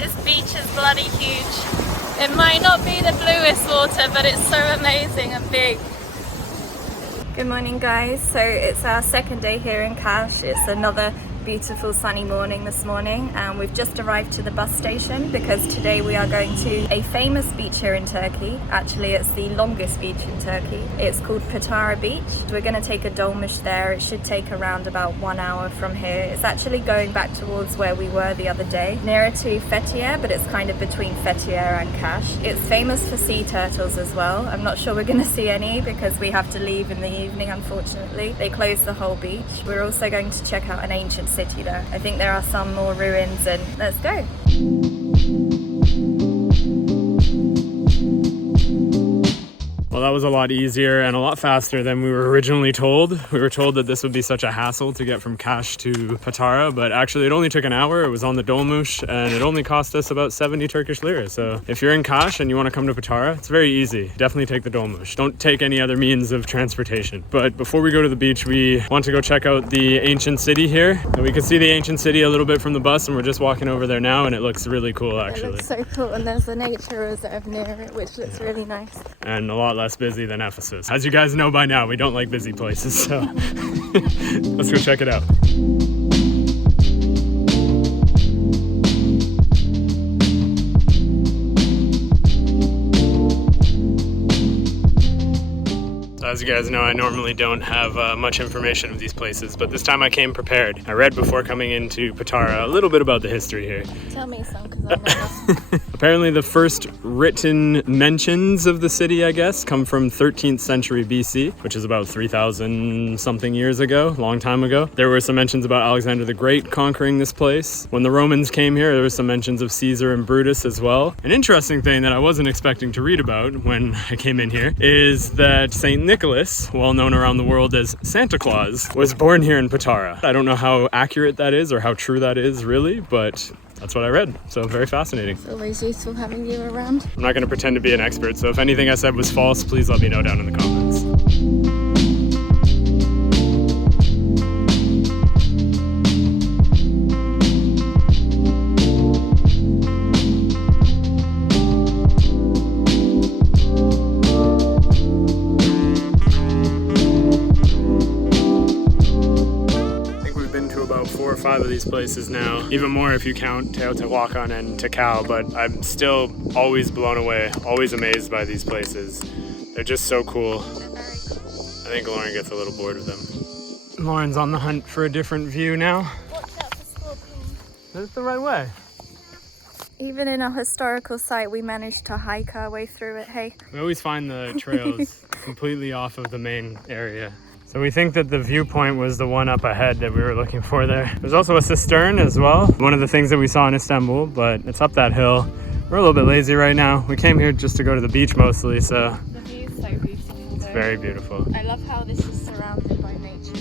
This beach is bloody huge. It might not be the bluest water, but it's so amazing and big. Good morning guys, so it's our second day here in Kaş. It's another beautiful sunny morning this morning, and we've just arrived to the bus station because today we are going to a famous beach here in Turkey. Actually, it's the longest beach in Turkey. It's called Patara Beach. We're going to take a dolmuş there. It should take around about 1 hour from here. It's actually going back towards where we were the other day, nearer to Fethiye, but it's kind of between Fethiye and Kaş. It's famous for sea turtles as well. I'm not sure we're going to see any because we have to leave in the evening, unfortunately. They close the whole beach. We're also going to check out an ancient city there. I think there are some more ruins, and let's go. Well, that was a lot easier and a lot faster than we were originally told. We were told that this would be such a hassle to get from Kaş to Patara, but actually it only took an hour. It was on the dolmuş and it only cost us about 70 Turkish lira. So if you're in Kaş and you want to come to Patara, it's very easy. Definitely take the dolmuş. Don't take any other means of transportation. But before we go to the beach, we want to go check out the ancient city here. And we can see the ancient city a little bit from the bus, and we're just walking over there now, and it looks really cool actually. It looks so cool, and there's a nature reserve near it, which looks really nice. And a lot less busy than Ephesus. As you guys know by now, we don't like busy places, so let's go check it out. As you guys know, I normally don't have much information of these places, but this time I came prepared. I read before coming into Patara a little bit about the history here. Tell me some, because I know. Apparently the first written mentions of the city, I guess, come from 13th century BC, which is about 3,000 something years ago, long time ago. There were some mentions about Alexander the Great conquering this place. When the Romans came here, there were some mentions of Caesar and Brutus as well. An interesting thing that I wasn't expecting to read about when I came in here is that Saint Nicholas, well known around the world as Santa Claus, was born here in Patara. I don't know how accurate that is or how true that is really, but that's what I read, so very fascinating. It's always useful having you around. I'm not going to pretend to be an expert, so if anything I said was false, please let me know down in the comments. About 4 or 5 of these places now, even more if you count Teotihuacan and Tikal, but I'm still always blown away, always amazed by these places. They're just so cool. I think Lauren gets a little bored of them. Lauren's on the hunt for a different view now. Watch out for scorpions. That's the right way. Even in a historical site, we managed to hike our way through it, hey? We always find the trails completely off of the main area. So we think that the viewpoint was the one up ahead that we were looking for there. There's also a cistern as well, one of the things that we saw in Istanbul, but it's up that hill. We're a little bit lazy right now. We came here just to go to the beach mostly, so. The view is so beautiful. It's very beautiful. I love how this is surrounded by nature.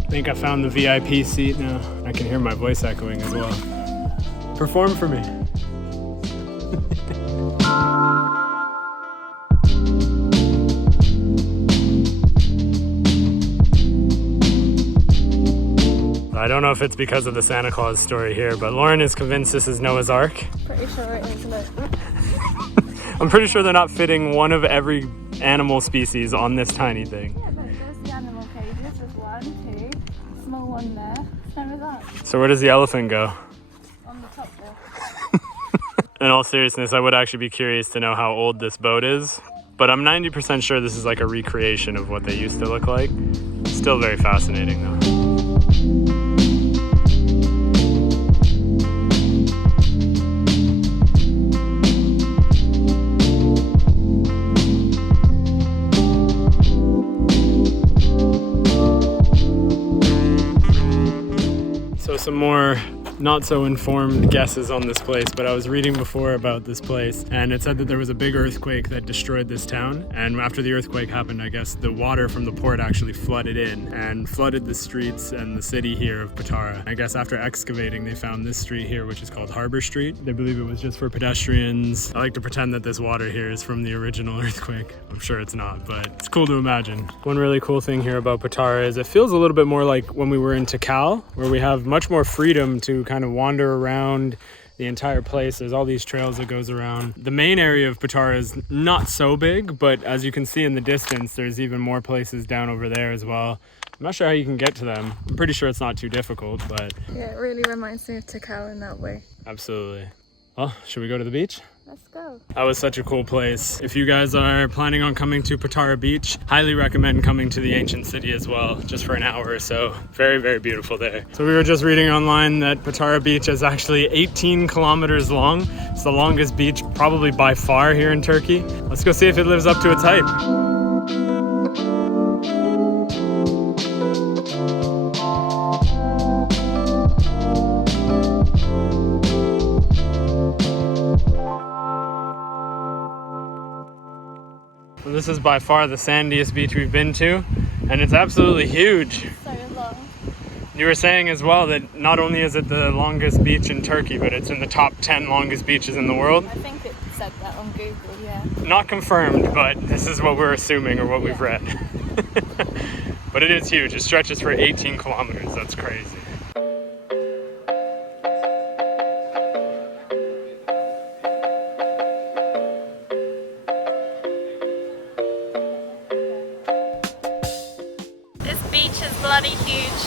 I think I found the VIP seat now. I can hear my voice echoing as well. Perform for me. I don't know if it's because of the Santa Claus story here, but Lauren is convinced this is Noah's Ark. Pretty sure it is, look. I'm pretty sure they're not fitting one of every animal species on this tiny thing. Yeah, but there's the animal cages. There's 1, 2, small one there. Same as that. So where does the elephant go? On the top there. In all seriousness, I would actually be curious to know how old this boat is, but I'm 90% sure this is like a recreation of what they used to look like. Still very fascinating though. So some more not so informed guesses on this place, but I was reading before about this place, and it said that there was a big earthquake that destroyed this town. And after the earthquake happened, I guess the water from the port actually flooded in and flooded the streets and the city here of Patara. I guess after excavating, they found this street here, which is called Harbor Street. They believe it was just for pedestrians. I like to pretend that this water here is from the original earthquake. I'm sure it's not, but it's cool to imagine. One really cool thing here about Patara is it feels a little bit more like when we were in Tikal, where we have much more freedom to kind of wander around the entire place. There's all these trails that goes around. The main area of Patara is not so big, but as you can see in the distance, there's even more places down over there as well. I'm not sure how you can get to them. I'm pretty sure it's not too difficult, but... Yeah, it really reminds me of Tikal in that way. Absolutely. Well, should we go to the beach? Let's go. That was such a cool place. If you guys are planning on coming to Patara Beach, highly recommend coming to the ancient city as well, just for an hour or so. Very, very beautiful there. So we were just reading online that Patara Beach is actually 18 kilometers long. It's the longest beach probably by far here in Turkey. Let's go see if it lives up to its hype. This is by far the sandiest beach we've been to, and it's absolutely huge. So long. You were saying as well that not only is it the longest beach in Turkey, but it's in the top 10 longest beaches in the world. I think it said that on Google, yeah. Not confirmed, but this is what we're assuming or what we've read. But it is huge. It stretches for 18 kilometers. That's crazy. Bloody huge.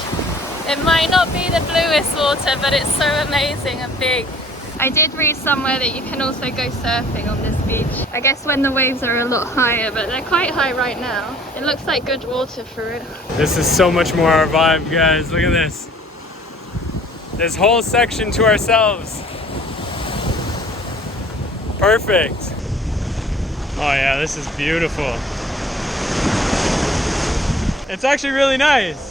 It might not be the bluest water, but it's so amazing and big. I did read somewhere that you can also go surfing on this beach. I guess when the waves are a lot higher, but they're quite high right now. It looks like good water for it. This is so much more our vibe, guys. Look at this. This whole section to ourselves. Perfect. Oh yeah, this is beautiful. It's actually really nice.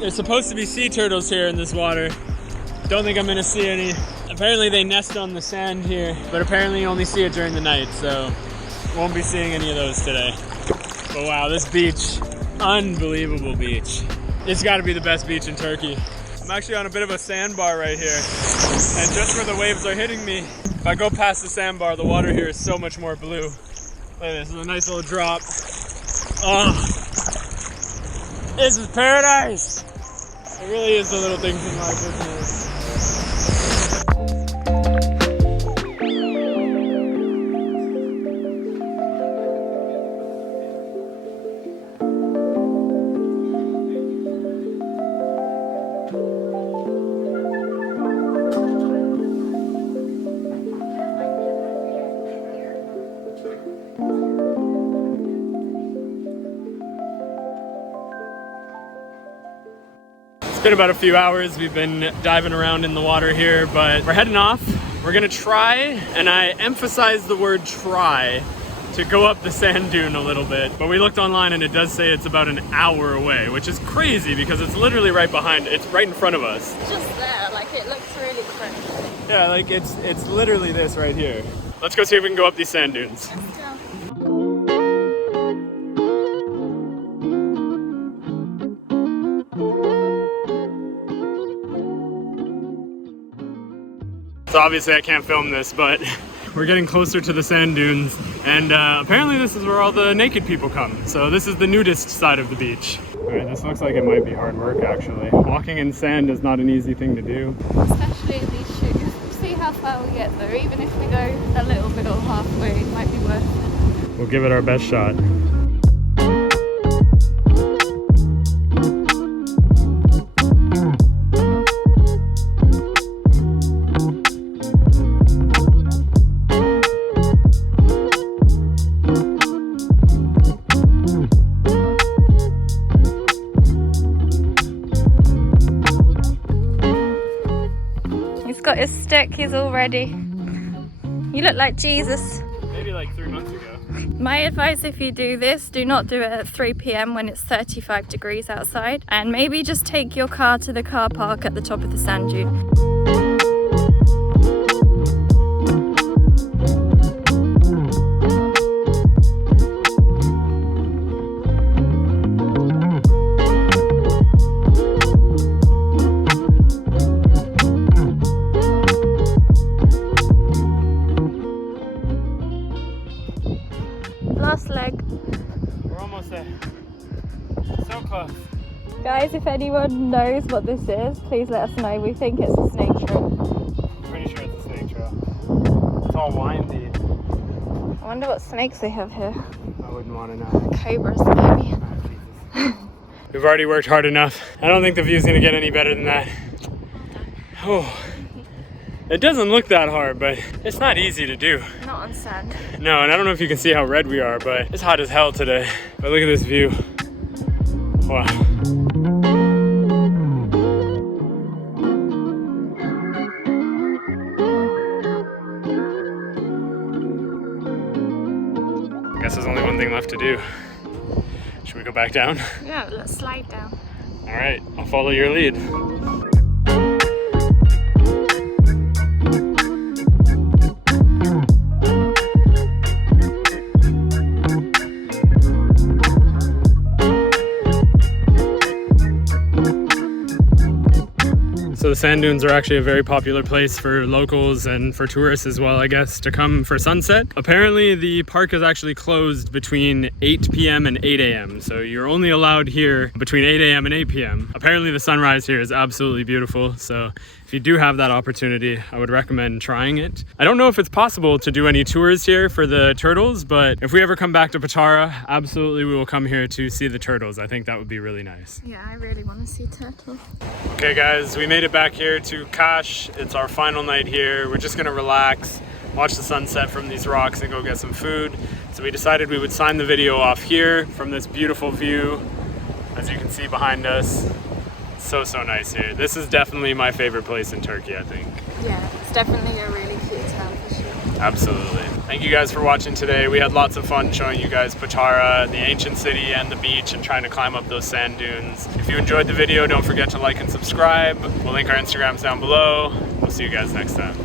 There's supposed to be sea turtles here in this water. Don't think I'm gonna see any. Apparently they nest on the sand here, but apparently you only see it during the night, so won't be seeing any of those today. But wow, this beach, unbelievable beach. It's gotta be the best beach in Turkey. I'm actually on a bit of a sandbar right here, and just where the waves are hitting me, if I go past the sandbar, the water here is so much more blue. Look at this, is a nice little drop. Oh, this is paradise. It really is the little things in life, isn't it? It's been about a few hours. We've been diving around in the water here, but we're heading off. We're gonna try, and I emphasize the word try, to go up the sand dune a little bit. But we looked online and it does say it's about an hour away, which is crazy because it's literally right behind, it's right in front of us. It's just there, like it looks really quick. Yeah, like it's literally this right here. Let's go see if we can go up these sand dunes. Let's go. So obviously I can't film this, but we're getting closer to the sand dunes, and apparently this is where all the naked people come. So this is the nudist side of the beach. All right, this looks like it might be hard work actually. Walking in sand is not an easy thing to do. Especially in these shoes. See how far we get though. Even if we go a little bit or halfway, it might be worth it. We'll give it our best shot. got his stick, he's all ready. You look like Jesus. Maybe like 3 months ago. My advice, if you do this, do not do it at 3 p.m. when it's 35 degrees outside, and maybe just take your car to the car park at the top of the sand dune. Last leg. We're almost there. So close. Guys, if anyone knows what this is, please let us know. We think it's a snake trail. Pretty sure it's a snake trail. It's all windy. I wonder what snakes they have here. I wouldn't want to know. Cobras, maybe. We've already worked hard enough. I don't think the view's gonna get any better than that. Oh. It doesn't look that hard, but it's not easy to do. Not on sand. No, and I don't know if you can see how red we are, but it's hot as hell today. But look at this view. Wow. Guess there's only one thing left to do. Should we go back down? Yeah, let's slide down. All right, I'll follow your lead. So the sand dunes are actually a very popular place for locals and for tourists as well, I guess, to come for sunset. Apparently the park is actually closed between 8 p.m. and 8 a.m. So you're only allowed here between 8 a.m. and 8 p.m. Apparently the sunrise here is absolutely beautiful. So if you do have that opportunity, I would recommend trying it. I don't know if it's possible to do any tours here for the turtles, but if we ever come back to Patara, absolutely we will come here to see the turtles. I think that would be really nice. Yeah, I really want to see turtles. Okay guys, we made it back here to Kash. It's our final night here. We're just gonna relax, watch the sunset from these rocks and go get some food. So we decided we would sign the video off here from this beautiful view. As you can see behind us, so nice here. This is definitely my favorite place in Turkey, I think. Yeah, it's definitely a really cute town for sure. Absolutely. Thank you guys for watching today. We had lots of fun showing you guys Patara, the ancient city and the beach, and trying to climb up those sand dunes. If you enjoyed the video, don't forget to like and subscribe. We'll link our Instagrams down below. We'll see you guys next time.